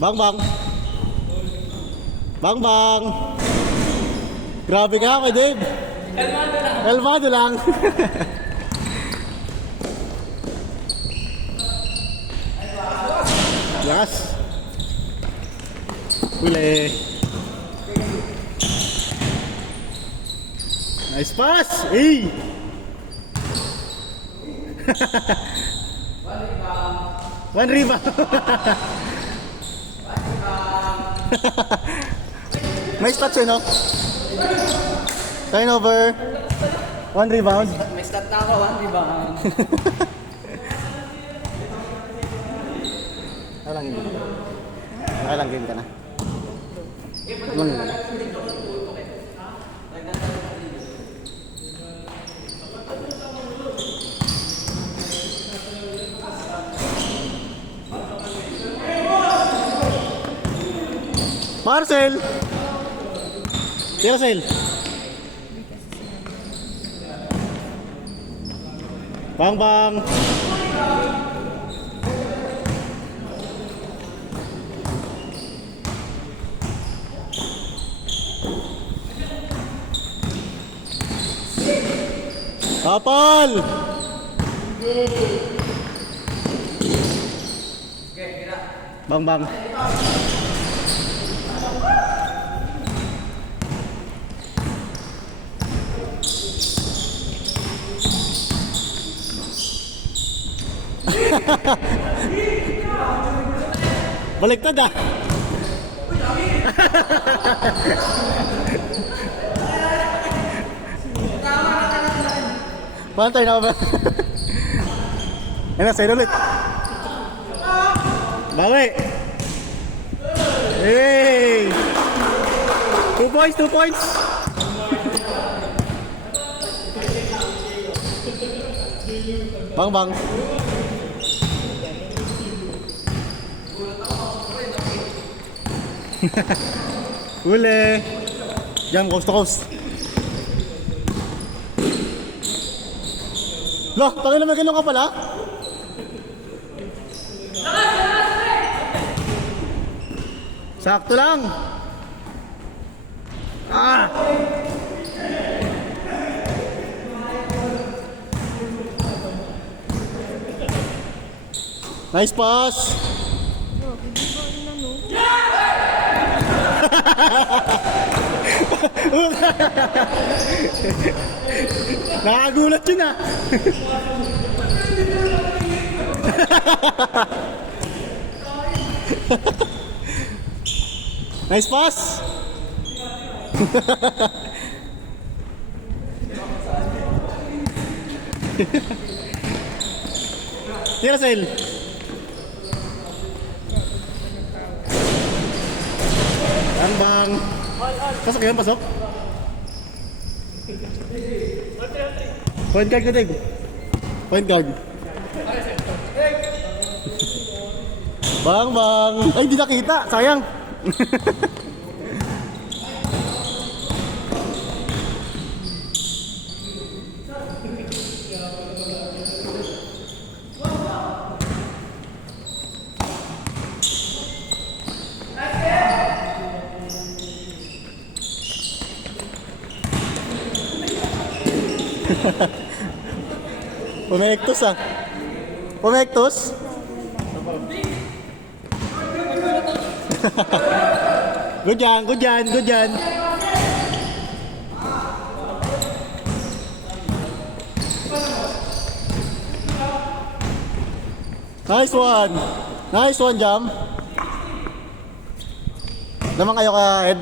Bang bang. Bang bang. Grabe ka kay Dave. Kalmado lang. Kalmado lang. Lakas. Huli. Nice pass. Eh. One rebound. May stats yun, no? Turnover. One rebound. May stat na ako, 1 rebound. Ilang game ka na? Ilang game ka na? Ilang game ka na? Marcel! Marcel! Bang bang! Kapal! Bang bang! Baliktad ah. Pantay na ba? Yan na, sa'yo ulit. Bawi. Hey! 2 points, 2 points. Bang bang. Huli. Jam coast to coast. Loh, tayo naman ganun ka pala? Sakto lang. Ah! Nice pass. Nakagulat yun ah. Nice pass. Tira Sel. Bang bang. Pasok yan, pasok. Point guard ka, Dave. Point guard. Bang bang. Ay, di nakita. Sayang. Pumektos ah. Pumektos? Good yan, good yan, good yan. Nice one. Nice one, Jam. Naman kayo ka, Ed.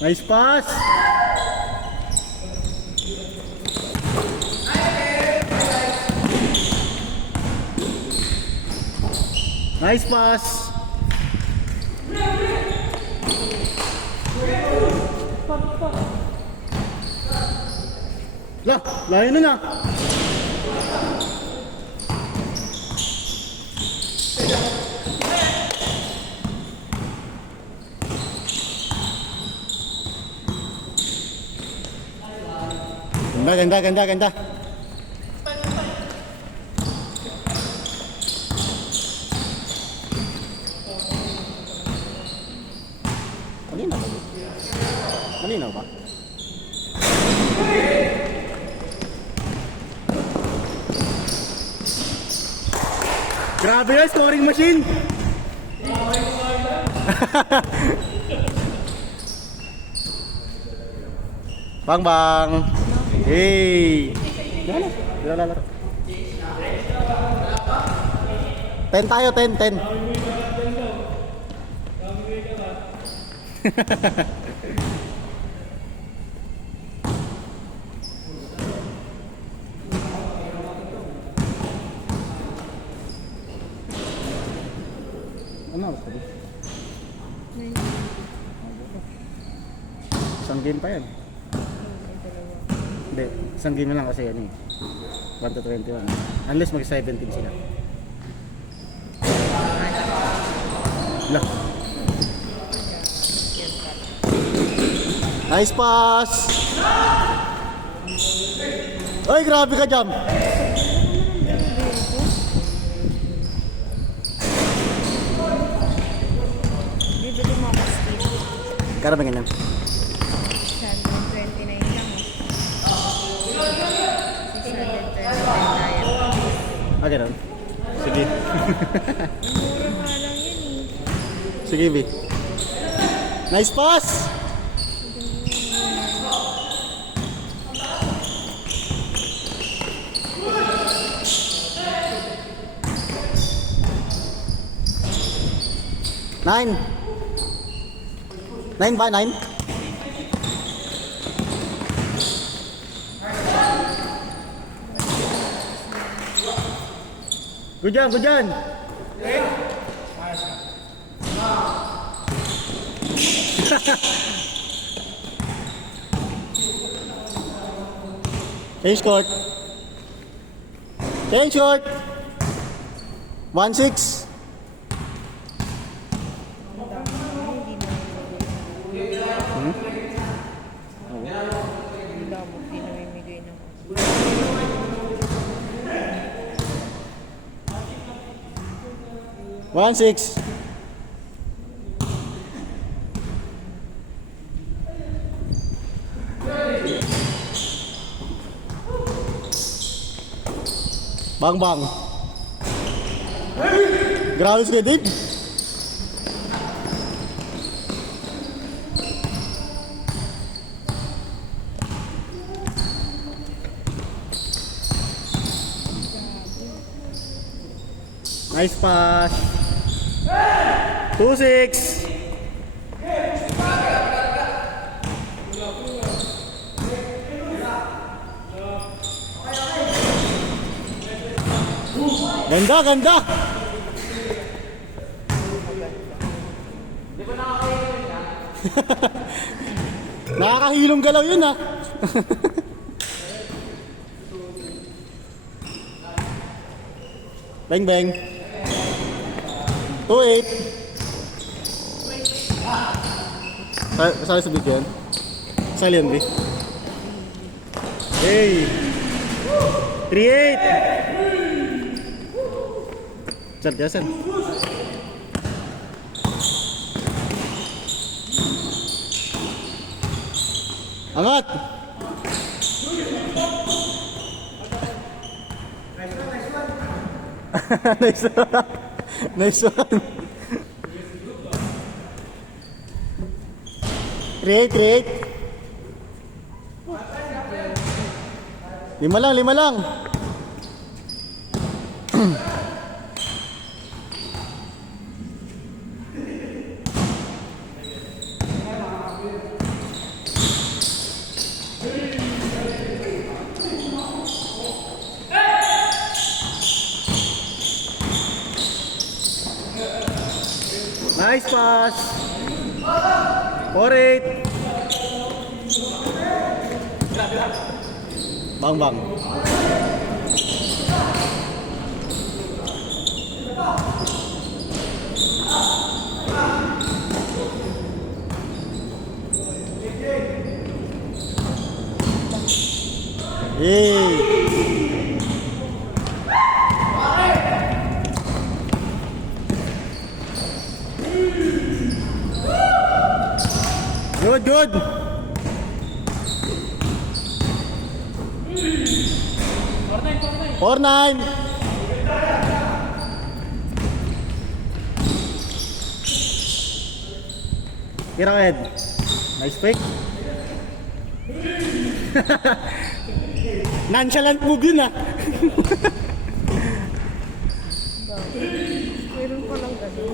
Nice pass. Nice pass. Lah, layo na na. Ganda, ganda, ganda, ganda. Malinaw ba? Malinaw ba? Grabe yan, scoring machine! Bang bang! Hey! Dila lalaro. 10 tayo, 10. Ano ako sabi? Isang game pa yan. Hindi, isang game na lang kasi yan eh. 1 to 21. Unless mag 17 sila. Lah. Nice pass! Ay, grabe ka jam! Bibili mo ako speed. Kara ba ganyan? 629 lang. 629 tayo. Ah, ganun. Sige. Mura nga lang yun eh. Sige, B. Nice pass! Nine. 9 ba? 9? Good job, good job. Change court. Change court. 1-6. Wala mo, di namimigay ng 1-6. Bang bang. Grabe si Dave. Nice pass. 2-6. Ganda, ganda. Nakakahilong galaw yun ah. Bang bang. 2-8. Sali sa video yan. Sali yan, B. Hey. 3-8. Sir, Jason. Angat. Nice one. Nice one. 3-8. 5 lang, 5 lang. Nice pass. 4-8. Bang bang. Hey. Good, good. Four nine. Kira Ed. Nice pick. Nonchalant move yun ah. Meron pa lang ganun.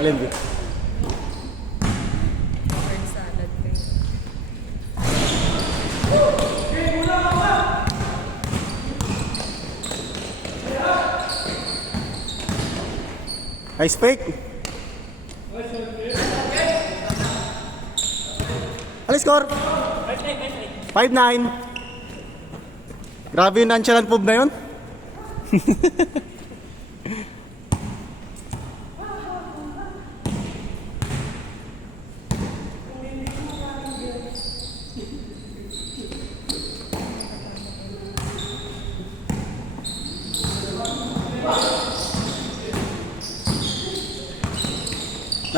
Alin ba? Word salad kayo. Nice pick. Ano score? 5-9. Grabe yung nonchalant move na yun.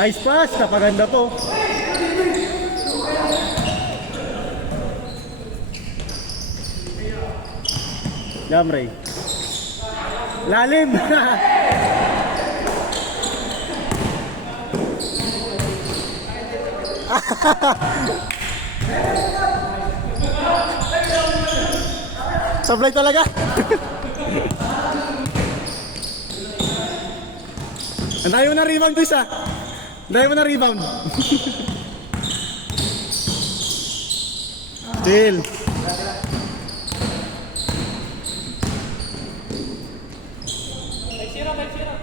Nice pass, napaganda po. Jamray. Lalim. Sablay talaga. Ang dami mo na rebound, Chris ah. Ang dami mo na rebound. Chill.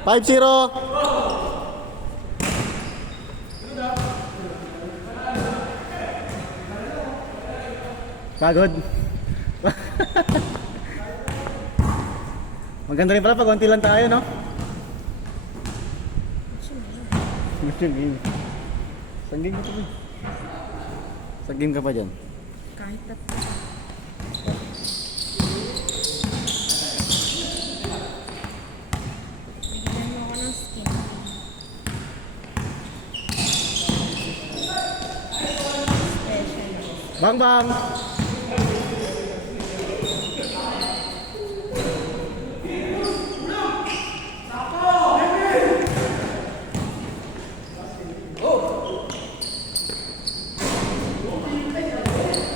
Five zero. Pagod. Maganda rin pala pag konti lang tayo, no? Saan game ka pa ba? Saan game ka pa dyan? Kahit na bigyan mo ako ng skin. Special. Bang bang!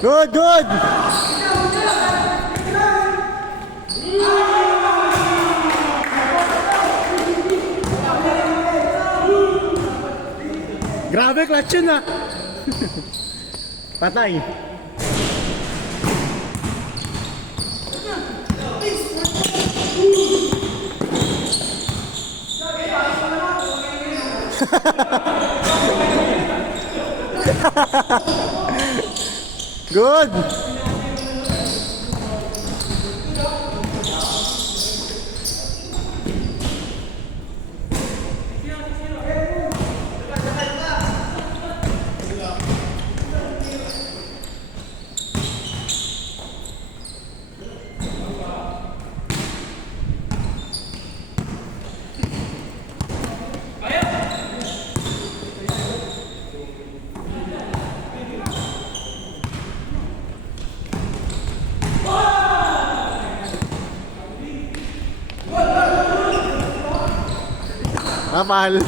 Good, good! Grabe, clutch yun ah! Patay! Good! Kapal.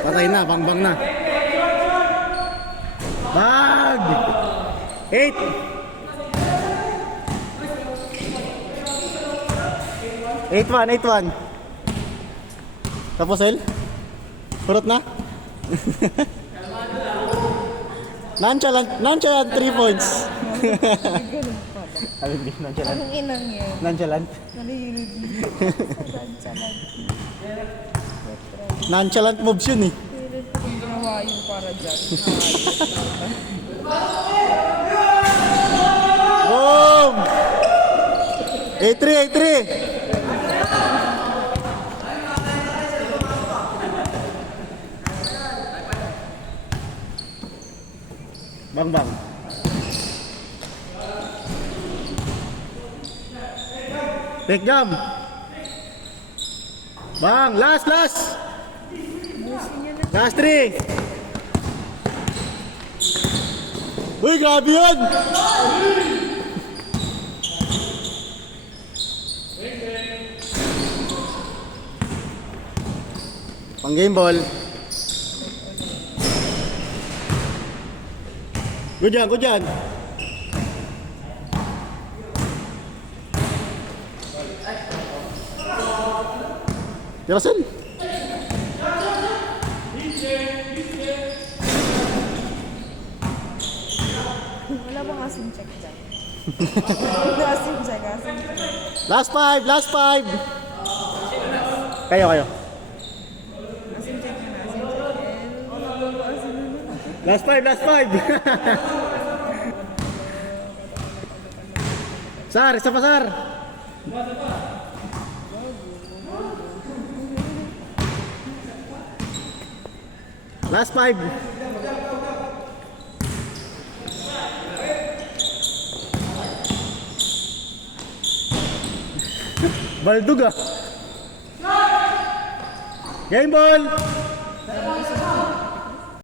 Patay na, bangbang na. Bag! 8! 8-1, 8-1. Tapos El? Purot na? Nonchalant 3 points. Ganun pa ba? Alin din, nonchalant. Anong inang yun? Nonchalant. Nalilid. Salat. Nonchalant moves yun eh. Ginawa yun para dyan. Boom! 8-3, 8-3. Bang bang. Take jump. Bang, last. Last 3. Uy, grabe yun! Pang game ball. Good yan. Tirasin. Wala bang asim check dyan? Asim check. Last 5. Kayo. Asim check yun, asim check. Last 5. Sar, isa pa Sar. Last 5. Baldug ah. Game ball.